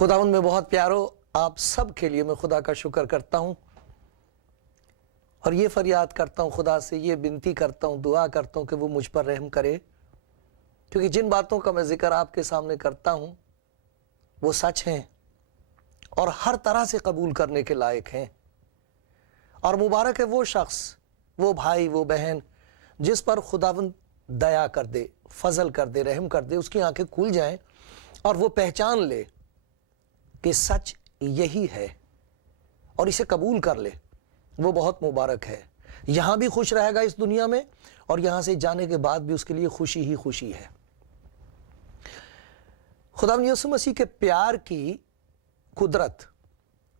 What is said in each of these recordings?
خداوند میں بہت پیارو، آپ سب کے لیے میں خدا کا شکر کرتا ہوں اور یہ فریاد کرتا ہوں، خدا سے یہ بنتی کرتا ہوں، دعا کرتا ہوں کہ وہ مجھ پر رحم کرے، کیونکہ جن باتوں کا میں ذکر آپ کے سامنے کرتا ہوں وہ سچ ہیں اور ہر طرح سے قبول کرنے کے لائق ہیں۔ اور مبارک ہے وہ شخص، وہ بھائی، وہ بہن جس پر خداوند دیا کر دے، فضل کر دے، رحم کر دے، اس کی آنکھیں کھل جائیں اور وہ پہچان لے کہ سچ یہی ہے اور اسے قبول کر لے۔ وہ بہت مبارک ہے، یہاں بھی خوش رہے گا اس دنیا میں، اور یہاں سے جانے کے بعد بھی اس کے لیے خوشی ہی خوشی ہے۔ خداوند یسوع مسیح کے پیار کی قدرت،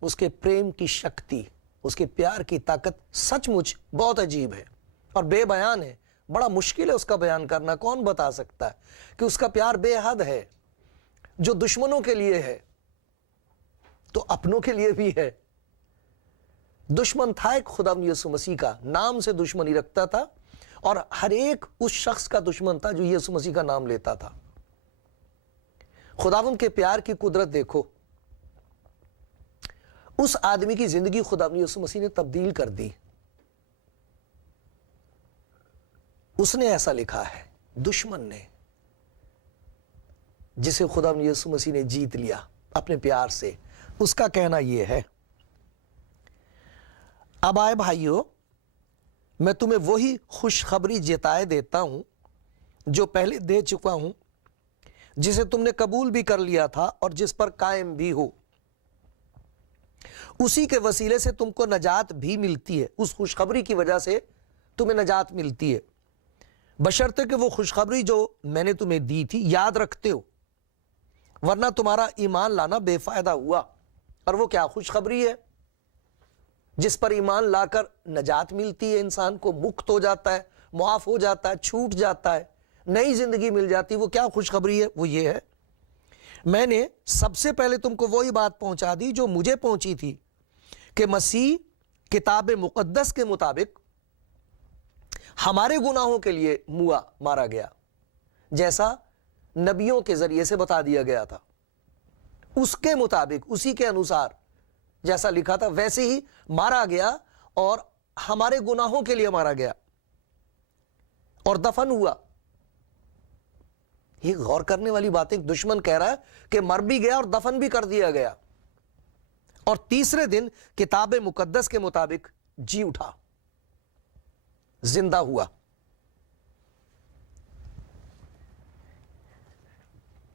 اس کے پریم کی شکتی، اس کے پیار کی طاقت سچ مچ بہت عجیب ہے اور بے بیان ہے۔ بڑا مشکل ہے اس کا بیان کرنا۔ کون بتا سکتا ہے کہ اس کا پیار بے حد ہے، جو دشمنوں کے لیے ہے تو اپنوں کے لیے بھی ہے۔ دشمن تھا ایک خداوند یسوع مسیح کا، نام سے دشمنی رکھتا تھا، اور ہر ایک اس شخص کا دشمن تھا جو یسوع مسیح کا نام لیتا تھا۔ خداوند کے پیار کی قدرت دیکھو، اس آدمی کی زندگی خداوند یسوع مسیح نے تبدیل کر دی۔ اس نے ایسا لکھا ہے، دشمن نے، جسے خداوند یسوع مسیح نے جیت لیا اپنے پیار سے، اس کا کہنا یہ ہے، اب آئے بھائیو، میں تمہیں وہی خوشخبری جتائے دیتا ہوں جو پہلے دے چکا ہوں، جسے تم نے قبول بھی کر لیا تھا اور جس پر قائم بھی ہو۔ اسی کے وسیلے سے تم کو نجات بھی ملتی ہے، اس خوشخبری کی وجہ سے تمہیں نجات ملتی ہے، بشرطے کہ وہ خوشخبری جو میں نے تمہیں دی تھی یاد رکھتے ہو، ورنہ تمہارا ایمان لانا بے فائدہ ہوا۔ اور وہ کیا خوشخبری ہے؟ جس پر ایمان لا کر نجات ملتی ہے، انسان کو مکت ہو جاتا ہے، معاف ہو جاتا ہے، چھوٹ جاتا ہے، نئی زندگی مل جاتی ہے۔ وہ کیا خوشخبری ہے؟ وہ یہ ہے، میں نے سب سے پہلے تم کو وہی بات پہنچا دی جو مجھے پہنچی تھی، کہ مسیح کتاب مقدس کے مطابق ہمارے گناہوں کے لیے مارا گیا، جیسا نبیوں کے ذریعے سے بتا دیا گیا تھا، اس کے مطابق، اسی کے انوسار جیسا لکھا تھا ویسے ہی مارا گیا، اور ہمارے گناہوں کے لیے مارا گیا اور دفن ہوا۔ یہ غور کرنے والی بات ہے۔ دشمن کہہ رہا ہے کہ مر بھی گیا اور دفن بھی کر دیا گیا، اور تیسرے دن کتاب مقدس کے مطابق جی اٹھا، زندہ ہوا۔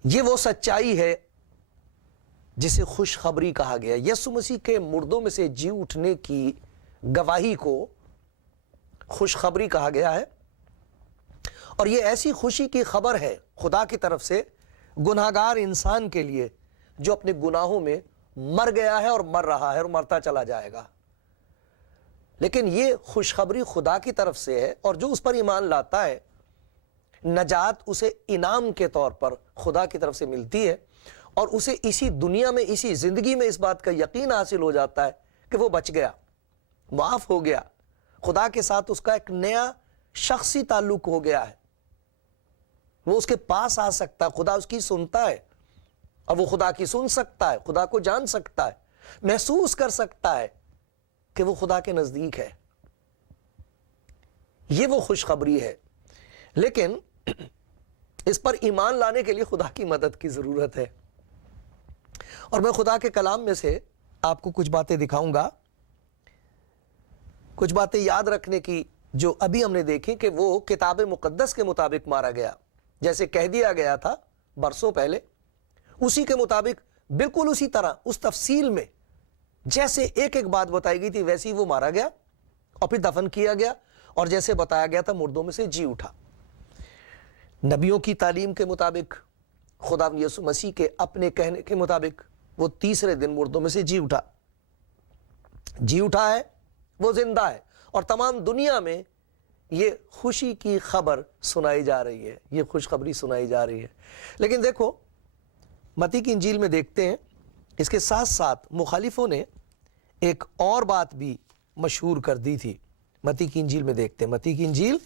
یہ وہ سچائی ہے جسے خوشخبری کہا گیا۔ یسوع مسیح کے مردوں میں سے جی اٹھنے کی گواہی کو خوشخبری کہا گیا ہے، اور یہ ایسی خوشی کی خبر ہے خدا کی طرف سے گناہگار انسان کے لیے جو اپنے گناہوں میں مر گیا ہے اور مر رہا ہے اور مرتا چلا جائے گا۔ لیکن یہ خوشخبری خدا کی طرف سے ہے، اور جو اس پر ایمان لاتا ہے، نجات اسے انعام کے طور پر خدا کی طرف سے ملتی ہے، اور اسے اسی دنیا میں، اسی زندگی میں اس بات کا یقین حاصل ہو جاتا ہے کہ وہ بچ گیا، معاف ہو گیا، خدا کے ساتھ اس کا ایک نیا شخصی تعلق ہو گیا ہے، وہ اس کے پاس آ سکتا ہے، خدا اس کی سنتا ہے، اور وہ خدا کی سن سکتا ہے، خدا کو جان سکتا ہے، محسوس کر سکتا ہے کہ وہ خدا کے نزدیک ہے۔ یہ وہ خوشخبری ہے، لیکن اس پر ایمان لانے کے لیے خدا کی مدد کی ضرورت ہے۔ اور میں خدا کے کلام میں سے آپ کو کچھ باتیں دکھاؤں گا، کچھ باتیں یاد رکھنے کی، جو ابھی ہم نے دیکھی کہ وہ کتاب مقدس کے مطابق مارا گیا، جیسے کہہ دیا گیا تھا برسوں پہلے، اسی کے مطابق، بالکل اسی طرح، اس تفصیل میں جیسے ایک ایک بات بتائی گئی تھی ویسے ہی وہ مارا گیا اور پھر دفن کیا گیا، اور جیسے بتایا گیا تھا مردوں میں سے جی اٹھا۔ نبیوں کی تعلیم کے مطابق، خداوند یسوع مسیح کے اپنے کہنے کے مطابق، وہ تیسرے دن مردوں میں سے جی اٹھا۔ جی اٹھا ہے، وہ زندہ ہے، اور تمام دنیا میں یہ خوشی کی خبر سنائی جا رہی ہے، یہ خوشخبری سنائی جا رہی ہے۔ لیکن دیکھو، متی کی انجیل میں دیکھتے ہیں، اس کے ساتھ ساتھ مخالفوں نے ایک اور بات بھی مشہور کر دی تھی۔ متی کی انجیل میں دیکھتے ہیں، متی کی انجیل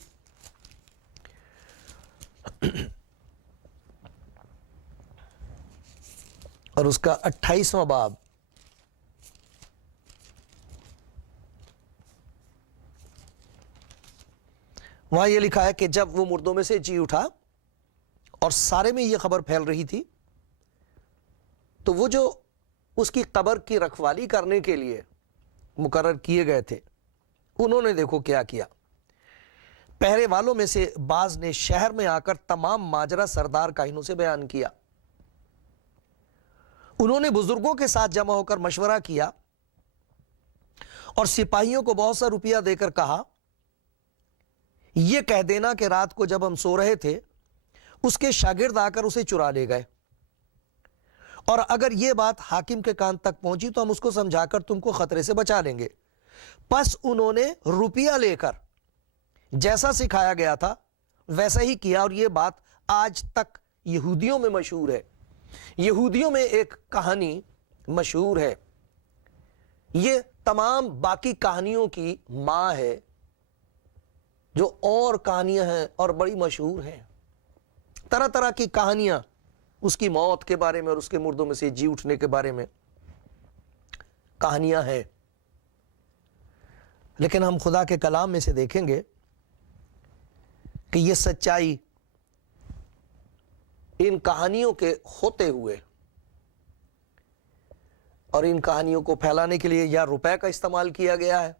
اور اس کا 28واں باب وہاں یہ لکھا ہے کہ جب وہ مردوں میں سے جی اٹھا اور سارے میں یہ خبر پھیل رہی تھی تو وہ جو اس کی قبر کی رکھوالی کرنے کے لیے مقرر کیے گئے تھے انہوں نے دیکھو کیا کیا. پہرے والوں میں سے بعض نے شہر میں آ کر تمام ماجرا سردار کاہنوں سے بیان کیا. انہوں نے بزرگوں کے ساتھ جمع ہو کر مشورہ کیا اور سپاہیوں کو بہت سا روپیہ دے کر کہا یہ کہہ دینا کہ رات کو جب ہم سو رہے تھے اس کے شاگرد آ کر اسے چرا لے گئے اور اگر یہ بات حاکم کے کان تک پہنچی تو ہم اس کو سمجھا کر تم کو خطرے سے بچا لیں گے. پس انہوں نے روپیہ لے کر جیسا سکھایا گیا تھا ویسا ہی کیا اور یہ بات آج تک یہودیوں میں مشہور ہے. یہودیوں میں ایک کہانی مشہور ہے, یہ تمام باقی کہانیوں کی ماں ہے, جو اور کہانیاں ہیں اور بڑی مشہور ہیں. طرح طرح کی کہانیاں اس کی موت کے بارے میں اور اس کے مردوں میں سے جی اٹھنے کے بارے میں کہانیاں ہیں. لیکن ہم خدا کے کلام میں سے دیکھیں گے کہ یہ سچائی ان کہانیوں کے ہوتے ہوئے اور ان کہانیوں کو پھیلانے کے لیے یا روپے کا استعمال کیا گیا ہے,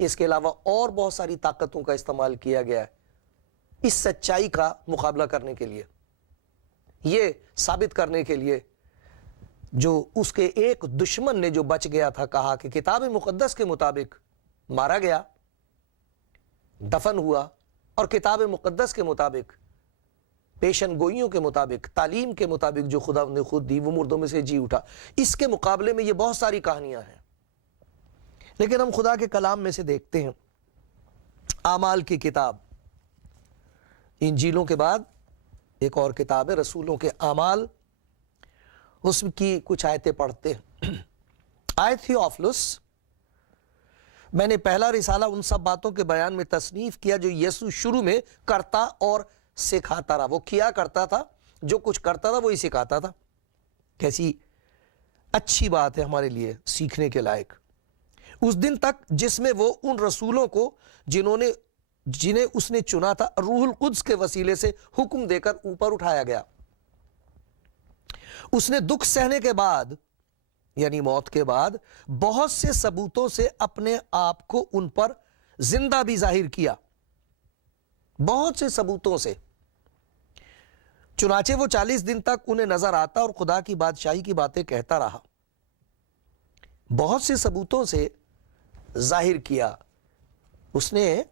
اس کے علاوہ اور بہت ساری طاقتوں کا استعمال کیا گیا ہے اس سچائی کا مقابلہ کرنے کے لیے, یہ ثابت کرنے کے لیے جو اس کے ایک دشمن نے جو بچ گیا تھا کہا کہ کتاب مقدس کے مطابق مارا گیا, دفن ہوا اور کتاب مقدس کے مطابق پیشن گوئیوں کے مطابق تعلیم کے مطابق جو خدا نے خود دی وہ مردوں میں سے جی اٹھا. اس کے مقابلے میں یہ بہت ساری کہانیاں ہیں. لیکن ہم خدا کے کلام میں سے دیکھتے ہیں اعمال کی کتاب, انجیلوں کے بعد ایک اور کتاب ہے رسولوں کے اعمال, اس کی کچھ آیتیں پڑھتے ہیں. آئے تھیوفلس, میں نے پہلا رسالہ ان سب باتوں کے بیان میں تصنیف کیا جو یسوع شروع میں کرتا اور سکھاتا رہا. وہ کیا کرتا تھا, جو کچھ کرتا تھا وہی سکھاتا تھا. کیسی اچھی بات ہے ہمارے لیے سیکھنے کے لائق. اس دن تک جس میں وہ ان رسولوں کو جنہیں اس نے چنا تھا روح القدس کے وسیلے سے حکم دے کر اوپر اٹھایا گیا. اس نے دکھ سہنے کے بعد یعنی موت کے بعد بہت سے ثبوتوں سے اپنے آپ کو ان پر زندہ بھی ظاہر کیا, بہت سے ثبوتوں سے. چنانچہ وہ 40 دن تک انہیں نظر آتا اور خدا کی بادشاہی کی باتیں کہتا رہا. بہت سے ثبوتوں سے ظاہر کیا, اس نے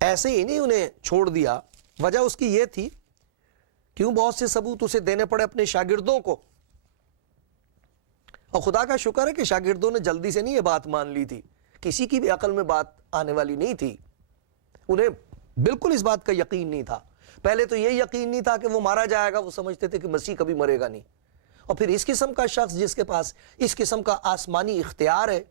ایسے ہی نہیں انہیں چھوڑ دیا. وجہ اس کی یہ تھی کیوں بہت سے ثبوت اسے دینے پڑے اپنے شاگردوں کو, اور خدا کا شکر ہے کہ شاگردوں نے جلدی سے نہیں یہ بات مان لی تھی. کسی کی بھی عقل میں بات آنے والی نہیں تھی, انہیں بالکل اس بات کا یقین نہیں تھا. پہلے تو یہ یقین نہیں تھا کہ وہ مارا جائے گا, وہ سمجھتے تھے کہ مسیح کبھی مرے گا نہیں. اور پھر اس قسم کا شخص جس کے پاس اس قسم کا آسمانی اختیار ہے,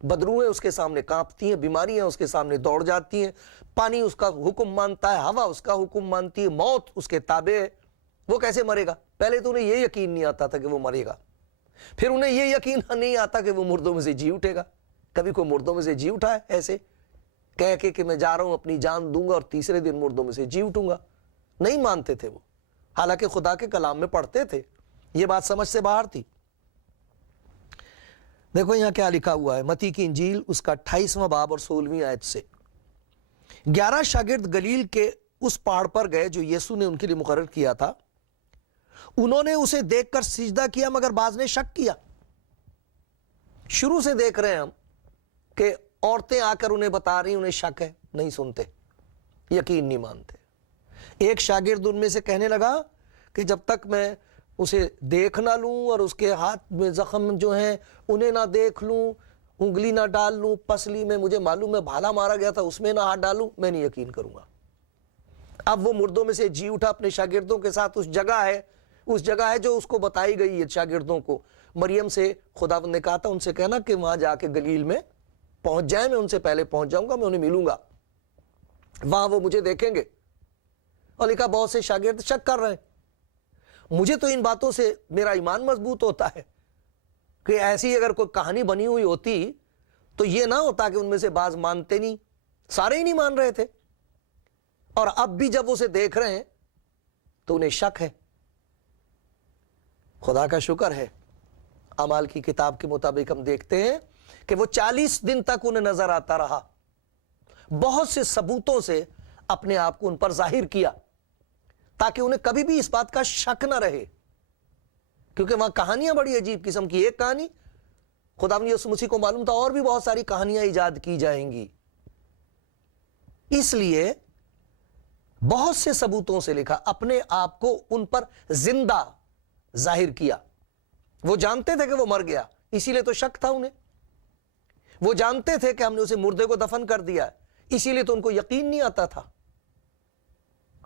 بدروہیں اس کے سامنے کانپتی ہیں, بیماریاں اس کے سامنے دوڑ جاتی ہیں, پانی اس کا حکم مانتا ہے, ہوا اس کا حکم مانتی ہے, موت اس کے تابع ہے, وہ کیسے مرے گا؟ پہلے تو انہیں یہ یقین نہیں آتا تھا کہ وہ مرے گا, پھر انہیں یہ یقین نہیں آتا کہ وہ مردوں میں سے جی اٹھے گا. کبھی کوئی مردوں میں سے جی اٹھا ہے ایسے کہہ کے کہ میں جا رہا ہوں اپنی جان دوں گا اور تیسرے دن مردوں میں سے جی اٹھوں گا؟ نہیں مانتے تھے وہ, حالانکہ خدا کے کلام میں پڑھتے تھے. یہ بات سمجھ سے باہر تھی. دیکھو یہاں کیا لکھا ہوا ہے, متی کی انجیل اس کا 28واں باب اور 16ویں آیت سے. 11 شاگرد گلیل کے اس پہاڑ پر گئے جو یسوع نے ان کے لیے مقرر کیا تھا. انہوں نے اسے دیکھ کر سجدہ کیا مگر بعض نے شک کیا. شروع سے دیکھ رہے ہیں ہم کہ عورتیں آ کر انہیں بتا رہی, انہیں شک ہے, نہیں سنتے, یقین نہیں مانتے. ایک شاگرد ان میں سے کہنے لگا کہ جب تک میں اسے دیکھ نہ لوں اور اس کے ہاتھ میں زخم جو ہیں انہیں نہ دیکھ لوں, انگلی نہ ڈال لوں, پسلی میں مجھے معلوم ہے بھالا مارا گیا تھا اس میں نہ ہاتھ ڈالوں, میں نہیں یقین کروں گا. اب وہ مردوں میں سے جی اٹھا اپنے شاگردوں کے ساتھ. اس جگہ ہے جو اس کو بتائی گئی ہے شاگردوں کو. مریم سے خداوند نے کہا تھا ان سے کہنا کہ وہاں جا کے گلیل میں پہنچ جائیں, میں ان سے پہلے پہنچ جاؤں گا, میں انہیں ملوں گا, وہاں وہ مجھے دیکھیں گے. اور لکھا بہت سے شاگرد شک کر رہے ہیں. مجھے تو ان باتوں سے میرا ایمان مضبوط ہوتا ہے کہ ایسی اگر کوئی کہانی بنی ہوئی ہوتی تو یہ نہ ہوتا کہ ان میں سے بعض مانتے نہیں، سارے ہی نہیں مان رہے تھے، اور اب بھی جب اسے دیکھ رہے ہیں تو انہیں شک ہے۔ خدا کا شکر ہے، اعمال کی کتاب کے مطابق ہم دیکھتے ہیں کہ وہ 40 دن تک انہیں نظر آتا رہا، بہت سے ثبوتوں سے اپنے آپ کو ان پر ظاہر کیا تاکہ انہیں کبھی بھی اس بات کا شک نہ رہے، کیونکہ وہاں کہانیاں بڑی عجیب قسم کی، ایک کہانی خداوند یسوع مسیح کو معلوم تھا اور بھی بہت ساری کہانیاں ایجاد کی جائیں گی، اس لیے بہت سے ثبوتوں سے لکھا، اپنے آپ کو ان پر زندہ ظاہر کیا۔ وہ جانتے تھے کہ وہ مر گیا، اسی لیے تو شک تھا انہیں، وہ جانتے تھے کہ ہم نے اسے مردے کو دفن کر دیا، اسی لیے تو ان کو یقین نہیں آتا تھا۔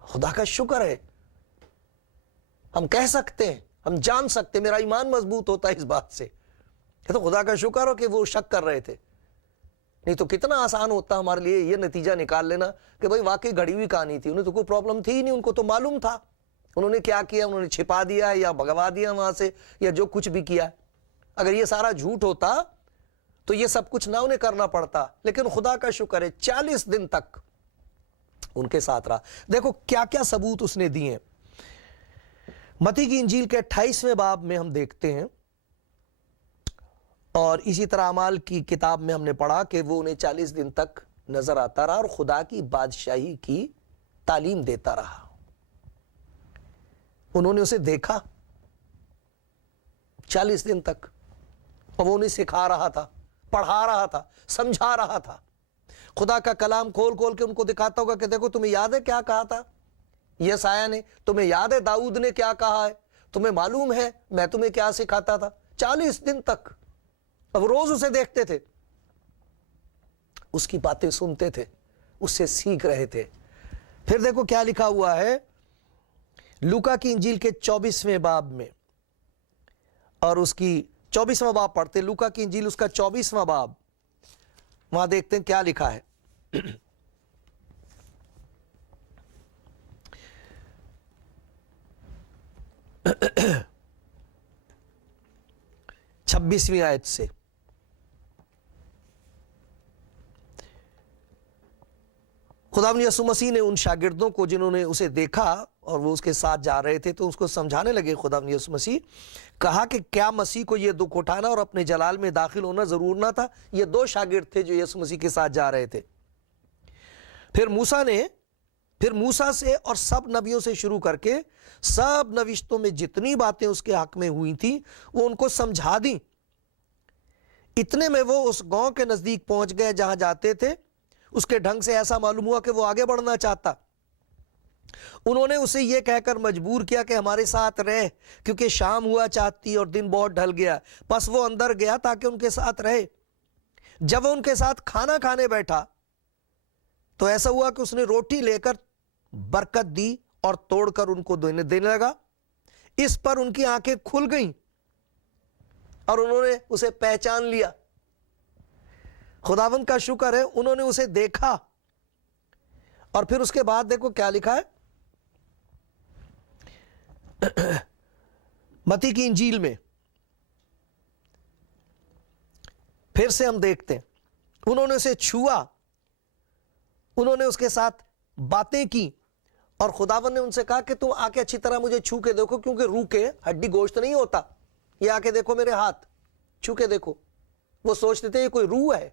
خدا کا شکر ہے، ہم کہہ سکتے ہیں، ہم جان سکتے ہیں، میرا ایمان مضبوط ہوتا ہے اس بات سے، یہ تو خدا کا شکر ہو کہ وہ شک کر رہے تھے، نہیں تو کتنا آسان ہوتا ہمارے لیے یہ نتیجہ نکال لینا کہ بھئی واقعی گھڑی ہوئی کہانی تھی، انہیں تو کوئی پرابلم تھی ہی نہیں، ان کو تو معلوم تھا، انہوں نے کیا کیا، انہوں نے چھپا دیا یا بھگوا دیا وہاں سے، یا جو کچھ بھی کیا۔ اگر یہ سارا جھوٹ ہوتا تو یہ سب کچھ نہ انہیں کرنا پڑتا، لیکن خدا کا شکر ہے 40 دن تک ان کے ساتھ رہا۔ دیکھو کیا کیا ثبوت اس نے دیے ہیں۔ متی کی انجیل کے 28ویں باب میں ہم دیکھتے ہیں، اور اسی طرح اعمال کی کتاب میں ہم نے پڑھا کہ وہ انہیں 40 دن تک نظر آتا رہا اور خدا کی بادشاہی کی تعلیم دیتا رہا۔ انہوں نے اسے دیکھا 40 دن تک، اور وہ انہیں سکھا رہا تھا، پڑھا رہا تھا، سمجھا رہا تھا، خدا کا کلام کھول کھول کے ان کو دکھاتا ہوگا کہ دیکھو تمہیں یاد ہے کیا کہا تھا یسایہ نے، تمہیں یاد ہے داؤد نے کیا کہا ہے، تمہیں معلوم ہے میں تمہیں کیا سکھاتا تھا۔ 40 دن تک اب روز اسے دیکھتے تھے، اس کی باتیں سنتے تھے، اس سے سیکھ رہے تھے۔ پھر دیکھو کیا لکھا ہوا ہے لوکا کی انجیل کے 24ویں باب میں، اور اس کی 24واں باب پڑھتے، لوکا کی انجیل اس کا 24واں باب، وہاں دیکھتے ہیں کیا لکھا ہے۔ 26ویں آیت سے، خداوند یسوع مسیح نے ان شاگردوں کو جنہوں نے اسے دیکھا اور وہ اس کے ساتھ جا رہے تھے تو اس کو سمجھانے لگے، خداوند یسوع مسیح کہا کہ کیا مسیح کو یہ دکھ اٹھانا اور اپنے جلال میں داخل ہونا ضرور نہ تھا؟ یہ 2 شاگرد تھے جو یسوع مسیح کے ساتھ جا رہے تھے۔ پھر موسیٰ سے اور سب نبیوں سے شروع کر کے سب نوشتوں میں جتنی باتیں اس کے حق میں ہوئی تھیں وہ ان کو سمجھا دیں۔ اتنے میں وہ اس گاؤں کے نزدیک پہنچ گئے جہاں جاتے تھے۔ اس کے ڈھنگ سے ایسا معلوم ہوا کہ وہ آگے بڑھنا چاہتا۔ انہوں نے اسے یہ کہہ کر مجبور کیا کہ ہمارے ساتھ رہ، کیونکہ شام ہوا چاہتی اور دن بہت ڈھل گیا۔ پس وہ اندر گیا تاکہ ان کے ساتھ رہے۔ جب وہ ان کے ساتھ کھانا کھانے بیٹھا تو ایسا ہوا کہ اس نے روٹی لے کر برکت دی اور توڑ کر ان کو دینے لگا۔ اس پر ان کی آنکھیں کھل گئیں اور انہوں نے اسے پہچان لیا۔ خداوند کا شکر ہے، انہوں نے اسے دیکھا۔ اور پھر اس کے بعد دیکھو کیا لکھا ہے متی کی انجیل میں، پھر سے ہم دیکھتے ہیں انہوں نے اسے چھوا، انہوں نے اس کے ساتھ باتیں کی، اور خداوند نے ان سے کہا کہ تم آ کے اچھی طرح مجھے چھو کے دیکھو، کیونکہ روح کے ہڈی گوشت نہیں ہوتا، یہ آ کے دیکھو میرے ہاتھ، چھو کے دیکھو۔ وہ سوچتے تھے یہ کوئی روح ہے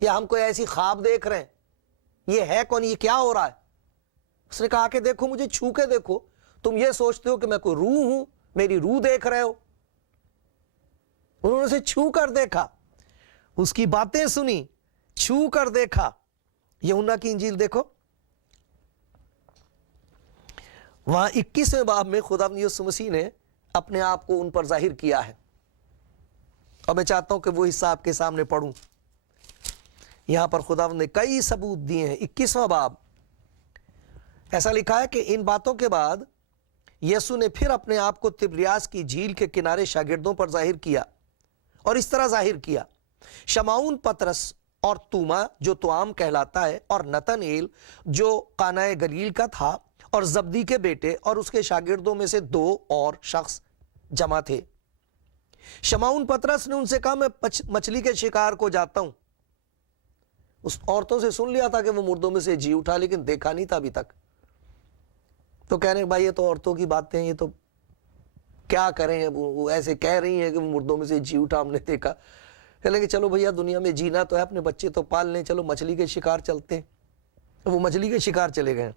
یا ہم کوئی ایسی خواب دیکھ رہے ہیں، یہ ہے کون، یہ کیا ہو رہا ہے؟ اس نے کہا کہ دیکھو مجھے چھو کے دیکھو، تم یہ سوچتے ہو کہ میں کوئی روح ہوں، میری روح دیکھ رہے ہو۔ انہوں نے اسے چھو کر دیکھا، اس کی باتیں سنی، چھو کر دیکھا۔ یوحنا کی انجیل دیکھو، وہاں 21ویں باب میں خداوند یسوع مسیح نے اپنے آپ کو ان پر ظاہر کیا ہے، اور میں چاہتا ہوں کہ وہ حصہ آپ کے سامنے پڑھوں۔ یہاں پر خداوند نے کئی ثبوت دیے ہیں۔ 21واں باب ایسا لکھا ہے کہ ان باتوں کے بعد یسوع نے پھر اپنے آپ کو تبریاس کی جھیل کے کنارے شاگردوں پر ظاہر کیا، اور اس طرح ظاہر کیا: شمعون پترس اور توما جو توام کہلاتا ہے، اور نتنیل جو قانا گلیل کا تھا، اور زبدی کے بیٹے اور اس کے شاگردوں میں سے 2 اور شخص جمع تھے۔ شمعون پطرس نے ان سے کہا میں مچھلی کے شکار کو جاتا ہوں۔ اس عورتوں سے سن لیا تھا کہ وہ مردوں میں سے جی اٹھا، لیکن دیکھا نہیں تھا ابھی تک۔ تو کہہ رہے ہیں بھائی یہ تو عورتوں کی باتیں ہیں، یہ تو کیا کریں، وہ ایسے کہہ رہی ہیں کہ وہ مردوں میں سے جی اٹھا، ہم نے دیکھا۔ کہہ لیں کہ چلو بھیا دنیا میں جینا تو ہے، اپنے بچے تو پال لیں، چلو مچھلی کے شکار چلتے ہیں۔ وہ مچھلی کے شکار چلے گئے۔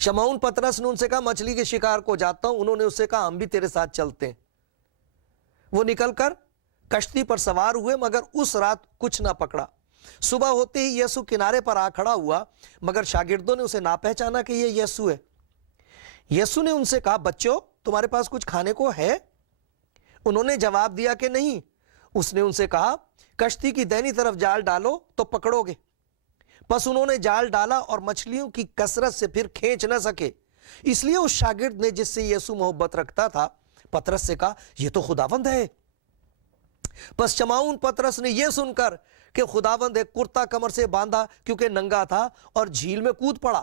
شمعون پطرس نے ان سے کہا مچھلی کے شکار کو جاتا ہوں۔ انہوں نے اس سے کہا ہم بھی تیرے ساتھ چلتے ہیں۔ وہ نکل کر کشتی پر سوار ہوئے، مگر اس رات کچھ نہ پکڑا۔ صبح ہوتے ہی یسوع کنارے پر آ کھڑا ہوا، مگر شاگردوں نے اسے نہ پہچانا کہ یہ یسوع ہے۔ یسوع نے ان سے کہا بچوں تمہارے پاس کچھ کھانے کو ہے؟ انہوں نے جواب دیا کہ نہیں۔ اس نے ان سے کہا کشتی کی دہنی طرف جال ڈالو تو پکڑو گے۔ پس انہوں نے جال ڈالا اور مچھلیوں کی کثرت سے پھر کھینچ نہ سکے۔ اس لیے اس شاگرد نے جس سے یسوع محبت رکھتا تھا پطرس سے کہا یہ تو خداوند ہے۔ پس شمعون پطرس نے یہ سن کر کہ خداوند ہے کرتا کمر سے باندھا کیونکہ ننگا تھا اور جھیل میں کود پڑا،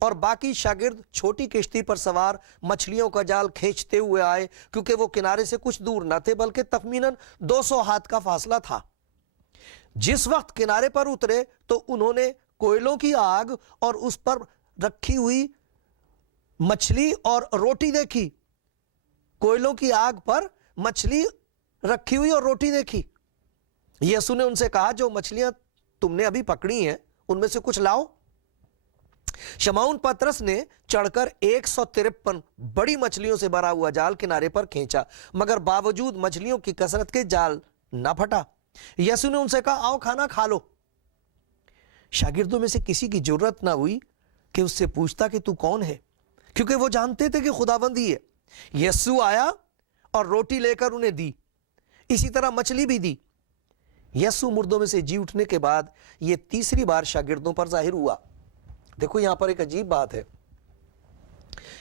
اور باقی شاگرد چھوٹی کشتی پر سوار مچھلیوں کا جال کھینچتے ہوئے آئے، کیونکہ وہ کنارے سے کچھ دور نہ تھے بلکہ تخمیناً 200 ہاتھ کا فاصلہ تھا۔ جس وقت کنارے پر اترے تو انہوں نے کوئلوں کی آگ اور اس پر رکھی ہوئی مچھلی اور روٹی دیکھی۔ کوئلوں کی آگ پر مچھلی رکھی ہوئی اور روٹی دیکھی۔ یسوع نے ان سے کہا جو مچھلیاں تم نے ابھی پکڑی ہیں ان میں سے کچھ لاؤ۔ شمعون پطرس نے چڑھ کر 153 بڑی مچھلیوں سے بھرا ہوا جال کنارے پر کھینچا، مگر باوجود مچھلیوں کی کثرت کے جال نہ پھٹا۔ یسوع نے ان سے کہا آؤ کھانا کھا لو۔ شاگردوں میں سے کسی کی جرت نہ ہوئی کہ اس سے پوچھتا کہ تو کون ہے، کیونکہ وہ جانتے تھے کہ خداوند ہی ہے۔ یسوع آیا اور روٹی لے کر انہیں دی، اسی طرح مچھلی بھی دی۔ یسوع مردوں میں سے جی اٹھنے کے بعد یہ تیسری بار شاگردوں پر ظاہر ہوا۔ دیکھو یہاں پر ایک عجیب بات ہے،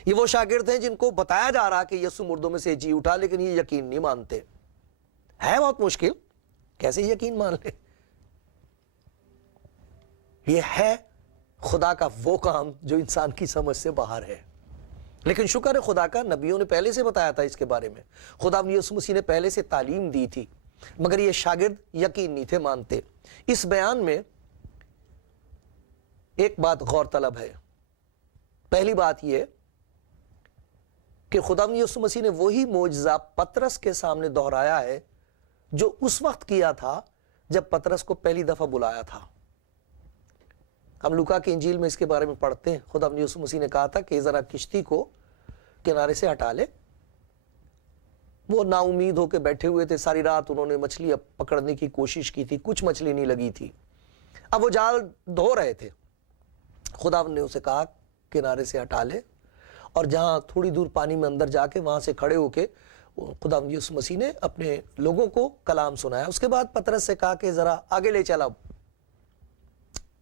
یہ وہ شاگرد ہیں جن کو بتایا جا رہا کہ یسوع مردوں میں سے جی اٹھا، لیکن یہ یقین نہیں مانتے۔ ہے بہت مشکل، کیسے یقین مان لے؟ یہ ہے خدا کا وہ کام جو انسان کی سمجھ سے باہر ہے، لیکن شکر ہے خدا کا نبیوں نے پہلے سے بتایا تھا اس کے بارے میں، خدا یسوع مسیح نے پہلے سے تعلیم دی تھی، مگر یہ شاگرد یقین نہیں تھے مانتے۔ اس بیان میں ایک بات غور طلب ہے۔ پہلی بات یہ کہ خدا یسوع مسیح نے وہی معجزہ پطرس کے سامنے دہرایا ہے جو اس وقت کیا تھا جب پطرس کو پہلی دفعہ بلایا تھا۔ ہم لوکا کی انجیل میں اس کے بارے میں پڑھتے ہیں، خدا یسوع مسیح نے کہا تھا کہ ذرا کشتی کو کنارے سے ہٹا لے۔ وہ نا امید ہو کے بیٹھے ہوئے تھے، ساری رات انہوں نے مچھلی پکڑنے کی کوشش کی تھی، کچھ مچھلی نہیں لگی تھی۔ اب وہ جال دھو رہے تھے، خدا نے اسے کہا کنارے سے ہٹا لے، اور جہاں تھوڑی دور پانی میں اندر جا کے وہاں سے کھڑے ہو کے خدا یسوع مسیح نے اپنے لوگوں کو کلام سنایا۔ اس کے بعد پطرس سے کہا کہ ذرا آگے لے چل۔ اب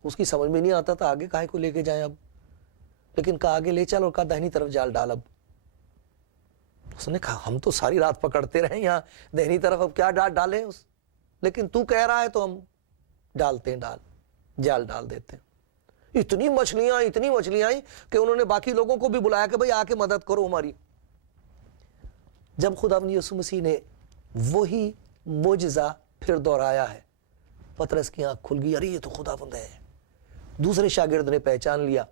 اس کی سمجھ میں نہیں آتا تھا آگے کاہے کو لے کے جائیں اب، لیکن کہا آگے لے چل اور کہا دہنی طرف جال ڈال۔ اب اس نے کہا ہم تو ساری رات پکڑتے رہے یہاں دہنی طرف، اب کیا ڈالیں، لیکن تو کہہ رہا ہے تو ہم ڈالتے ہیں، جال ڈال دیتے ہیں۔ اتنی مچھلیاں آئیں کہ انہوں نے باقی لوگوں کو بھی بلایا کہ بھئی آ کے مدد کرو ہماری۔ جب خدا یسوع مسیح نے وہی معجزہ پھر دہرایا ہے، پطرس کی آنکھ کھل گئی، ارے یہ تو خداوند ہے۔ دوسرے شاگرد نے پہچان لیا،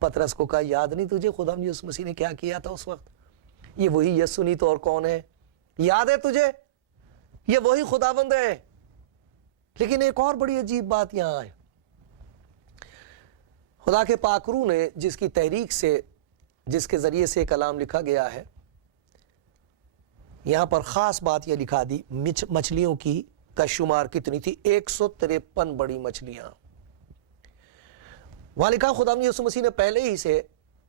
پطرس کو کہا یاد نہیں تجھے خدا یسوع مسیح نے کیا کیا تھا اس وقت؟ یہ وہی یسوع نہیں تو اور کون ہے؟ یاد ہے تجھے؟ یہ وہی خداوند ہے۔ لیکن ایک اور بڑی عجیب بات یہاں ہے، خدا کے پاک روح نے جس کی تحریک سے، جس کے ذریعے سے کلام لکھا گیا ہے، یہاں پر خاص بات یہ لکھا دی مچھلیوں کی کا شمار کتنی تھی، 153 بڑی مچھلیاں۔ وہاں لکھا خدا یسوع مسیح نے پہلے ہی سے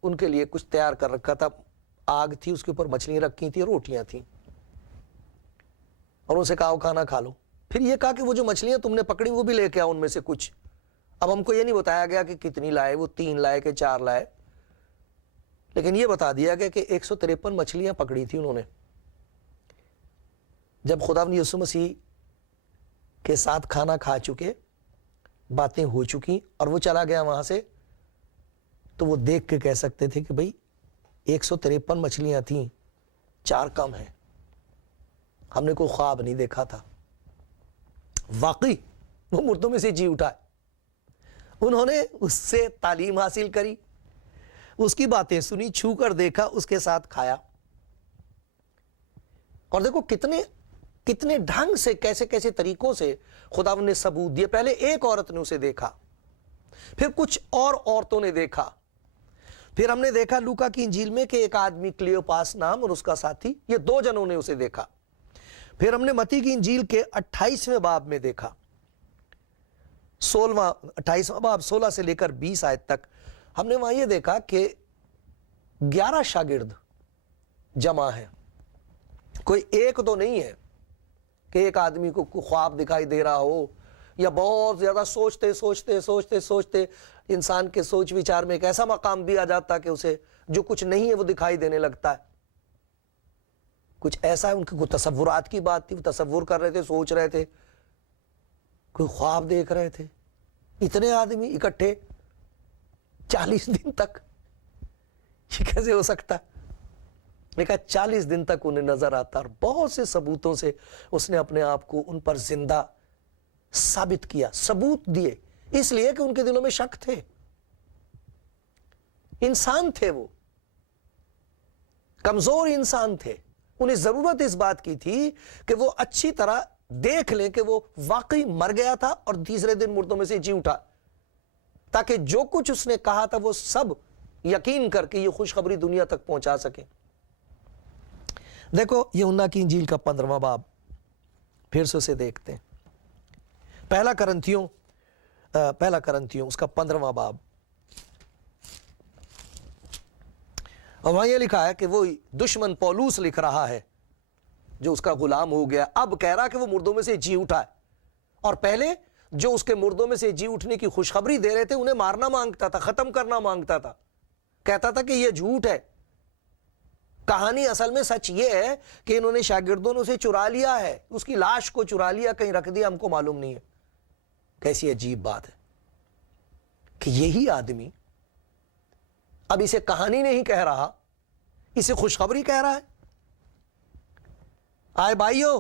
ان کے لیے کچھ تیار کر رکھا تھا، آگ تھی، اس کے اوپر مچھلیاں رکھی تھیں، روٹیاں تھیں، اور ان سے کہا کھانا کھا لو۔ پھر یہ کہا کہ وہ جو مچھلیاں تم نے پکڑی وہ بھی لے کے آؤ ان میں سے کچھ۔ اب ہم کو یہ نہیں بتایا گیا کہ کتنی لائے، وہ 3 لائے کہ 4 لائے، لیکن یہ بتا دیا گیا کہ 153 مچھلیاں پکڑی تھی انہوں نے۔ جب خدا یسوع مسیح کے ساتھ کھانا کھا چکے، باتیں ہو چکی، اور وہ چلا گیا وہاں سے، تو وہ دیکھ کے کہہ سکتے تھے کہ بھئی 153 مچھلیاں تھیں، 4 کم ہیں، ہم نے کوئی خواب نہیں دیکھا تھا۔ واقعی وہ مردوں میں سے جی اٹھا ہے۔ انہوں نے اس سے تعلیم حاصل کری، اس کی باتیں سنی، چھو کر دیکھا، اس کے ساتھ کھایا، اور دیکھو کتنے ڈھنگ سے، کیسے کیسے طریقوں سے خداوند نے ثبوت دیے۔ پہلے ایک عورت نے اسے دیکھا، پھر کچھ اور عورتوں نے دیکھا، پھر ہم نے دیکھا لوکا کی انجیل میں کہ ایک آدمی کلیوپاس نام اور اس کا ساتھی، یہ 2 جنوں نے اسے دیکھا۔ پھر ہم نے متی کی انجیل کے 28ویں باب میں دیکھا، 28واں باب 16 سے لے کر 20 آیت تک ہم نے وہاں یہ دیکھا کہ 11 شاگرد جمع ہیں، کوئی ایک تو نہیں ہے کہ ایک آدمی کو خواب دکھائی دے رہا ہو، یا بہت زیادہ سوچتے سوچتے سوچتے سوچتے انسان کے سوچ وچار میں ایک ایسا مقام بھی آ جاتا کہ اسے جو کچھ نہیں ہے وہ دکھائی دینے لگتا ہے۔ کچھ ایسا ہے، ان کے کوئی تصورات کی بات تھی، وہ تصور کر رہے تھے، سوچ رہے تھے، کوئی خواب دیکھ رہے تھے۔ اتنے آدمی اکٹھے 40 دن تک، یہ کیسے ہو سکتا ہے؟ لیکن 40 دن تک انہیں نظر آتا، اور بہت سے ثبوتوں سے اس نے اپنے آپ کو ان پر زندہ ثابت کیا، ثبوت دیے، اس لیے کہ ان کے دلوں میں شک تھے۔ انسان تھے، وہ کمزور انسان تھے، انہیں ضرورت اس بات کی تھی کہ وہ اچھی طرح دیکھ لیں کہ وہ واقعی مر گیا تھا اور تیسرے دن مردوں میں سے جی اٹھا، تاکہ جو کچھ اس نے کہا تھا وہ سب یقین کر کے یہ خوشخبری دنیا تک پہنچا سکیں۔ دیکھو یوحنا کی انجیل کا 15واں باب، پھر سے اسے دیکھتے ہیں۔ پہلا کرنتھیوں اس کا 15واں باب، اور وہاں یہ لکھا ہے کہ وہ دشمن پولوس لکھ رہا ہے جو اس کا غلام ہو گیا، اب کہہ رہا کہ وہ مردوں میں سے جی اٹھا ہے، اور پہلے جو اس کے مردوں میں سے جی اٹھنے کی خوشخبری دے رہے تھے انہیں مارنا مانگتا تھا، ختم کرنا مانگتا تھا، کہتا تھا کہ یہ جھوٹ ہے۔ کہانی اصل میں سچ یہ ہے کہ انہوں نے شاگردوں نے اسے چرا لیا ہے، اس کی لاش کو چرا لیا، کہیں رکھ دیا، ہم کو معلوم نہیں ہے۔ کیسی عجیب بات ہے کہ یہی آدمی اب اسے کہانی نہیں کہہ رہا، اسے خوشخبری کہہ رہا ہے۔ آئے بھائیو،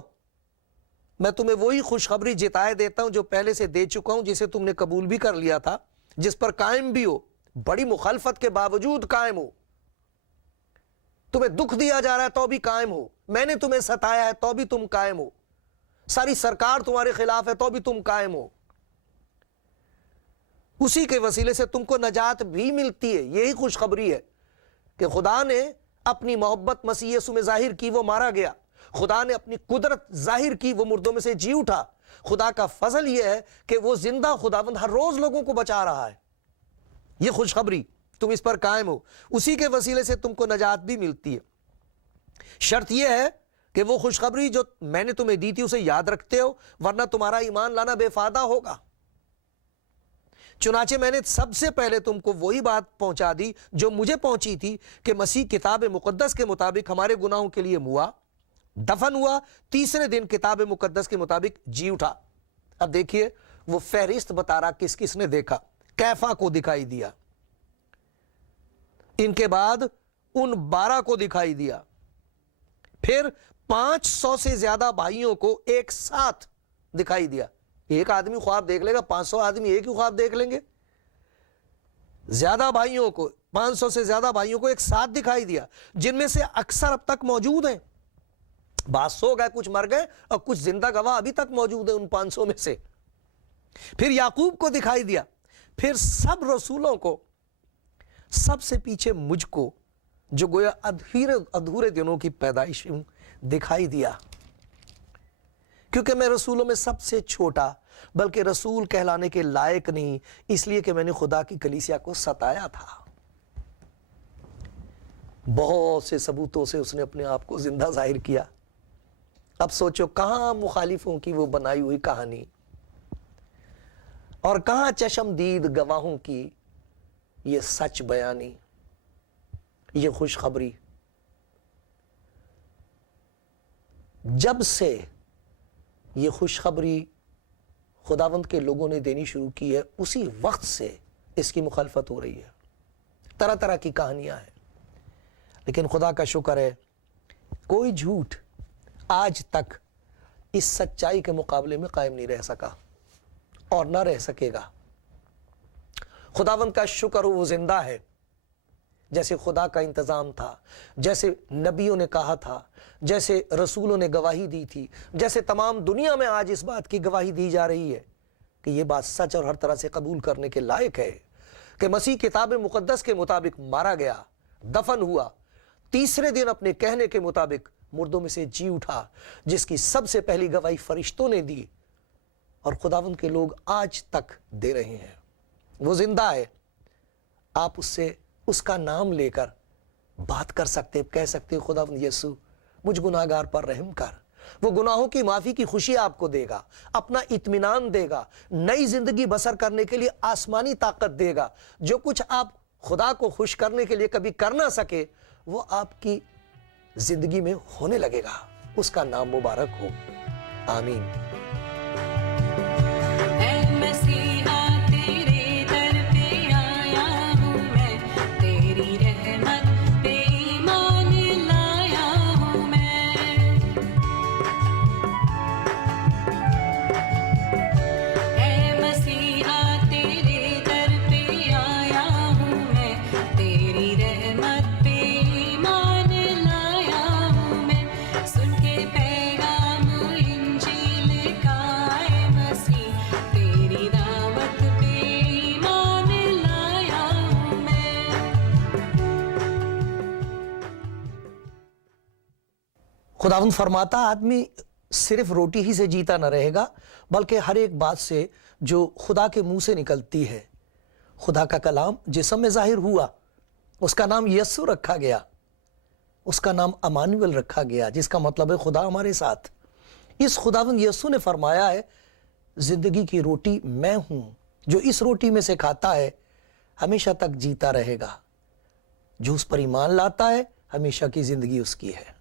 میں تمہیں وہی خوشخبری جتائے دیتا ہوں جو پہلے سے دے چکا ہوں، جسے تم نے قبول بھی کر لیا تھا، جس پر قائم بھی ہو، بڑی مخالفت کے باوجود قائم ہو۔ تمہیں دکھ دیا جا رہا ہے تو بھی قائم ہو، میں نے تمہیں ستایا ہے تو بھی تم قائم ہو، ساری سرکار تمہارے خلاف ہے تو بھی تم قائم ہو۔ اسی کے وسیلے سے تم کو نجات بھی ملتی ہے۔ یہی خوشخبری ہے کہ خدا نے اپنی محبت مسیح یسوع میں ظاہر کی، وہ مارا گیا، خدا نے اپنی قدرت ظاہر کی، وہ مردوں میں سے جی اٹھا۔ خدا کا فضل یہ ہے کہ وہ زندہ خداوند ہر روز لوگوں کو بچا رہا ہے۔ یہ خوشخبری، تم اس پر قائم ہو، اسی کے وسیلے سے تم کو نجات بھی ملتی ہے۔ شرط یہ ہے کہ وہ خوشخبری جو میں نے تمہیں دی تھی اسے یاد رکھتے ہو، ورنہ تمہارا ایمان لانا بے فائدہ ہوگا۔ چنانچہ میں نے سب سے پہلے تم کو وہی بات پہنچا دی جو مجھے پہنچی تھی، کہ مسیح کتاب مقدس کے مطابق ہمارے گناہوں کے لیے موا، دفن ہوا، تیسرے دن کتاب مقدس کے مطابق جی اٹھا۔ اب دیکھیے وہ فہرست بتا رہا کس کس نے دیکھا۔ کیفا کو دکھائی دیا، ان کے بعد ان 12 کو دکھائی دیا، پھر 500 سے زیادہ بھائیوں کو ایک ساتھ دکھائی دیا۔ ایک آدمی خواب دیکھ لے گا، 500 آدمی ایک ہی خواب دیکھ لیں گے؟ زیادہ بھائیوں کو، 500 سے زیادہ بھائیوں کو ایک ساتھ دکھائی دیا، جن میں سے اکثر اب تک موجود ہیں۔ بعض سو گئے، کچھ مر گئے، اور کچھ زندہ گواہ ابھی تک موجود ہیں ان 500 میں سے۔ پھر یعقوب کو دکھائی دیا، پھر سب رسولوں کو، سب سے پیچھے مجھ کو جو گویا ادھورے دنوں کی پیدائش ہوں دکھائی دیا، کیونکہ میں رسولوں میں سب سے چھوٹا بلکہ رسول کہلانے کے لائق نہیں، اس لیے کہ میں نے خدا کی کلیسیا کو ستایا تھا۔ بہت سے ثبوتوں سے اس نے اپنے آپ کو زندہ ظاہر کیا۔ اب سوچو کہاں مخالفوں کی وہ بنائی ہوئی کہانی، اور کہاں چشمدید گواہوں کی یہ سچ بیانی، یہ خوشخبری۔ جب سے یہ خوشخبری خداوند کے لوگوں نے دینی شروع کی ہے، اسی وقت سے اس کی مخالفت ہو رہی ہے۔ طرح طرح کی کہانیاں ہیں، لیکن خدا کا شکر ہے کوئی جھوٹ آج تک اس سچائی کے مقابلے میں قائم نہیں رہ سکا اور نہ رہ سکے گا۔ خداوند کا شکر ہو وہ زندہ ہے، جیسے خدا کا انتظام تھا، جیسے نبیوں نے کہا تھا، جیسے رسولوں نے گواہی دی تھی، جیسے تمام دنیا میں آج اس بات کی گواہی دی جا رہی ہے کہ یہ بات سچ اور ہر طرح سے قبول کرنے کے لائق ہے کہ مسیح کتاب مقدس کے مطابق مارا گیا، دفن ہوا، تیسرے دن اپنے کہنے کے مطابق مردوں میں سے جی اٹھا، جس کی سب سے پہلی گواہی فرشتوں نے دی اور خداوند کے لوگ آج تک دے رہے ہیں۔ وہ زندہ ہے، آپ اس سے اس کا نام لے کر بات کر سکتے، کہہ سکتے خداوند یسوع مجھ گناہگار پر رحم کر، وہ گناہوں کی معافی کی خوشی آپ کو دے گا، اپنا اطمینان دے گا، نئی زندگی بسر کرنے کے لیے آسمانی طاقت دے گا۔ جو کچھ آپ خدا کو خوش کرنے کے لیے کبھی کر نہ سکے وہ آپ کی زندگی میں ہونے لگے گا۔ اس کا نام مبارک ہو، آمین۔ خداوند فرماتا آدمی صرف روٹی ہی سے جیتا نہ رہے گا بلکہ ہر ایک بات سے جو خدا کے منہ سے نکلتی ہے۔ خدا کا کلام جسم میں ظاہر ہوا، اس کا نام یسوع رکھا گیا، اس کا نام امانویل رکھا گیا، جس کا مطلب ہے خدا ہمارے ساتھ۔ اس خداوند یسوع نے فرمایا ہے زندگی کی روٹی میں ہوں، جو اس روٹی میں سے کھاتا ہے ہمیشہ تک جیتا رہے گا، جو اس پر ایمان لاتا ہے ہمیشہ کی زندگی اس کی ہے۔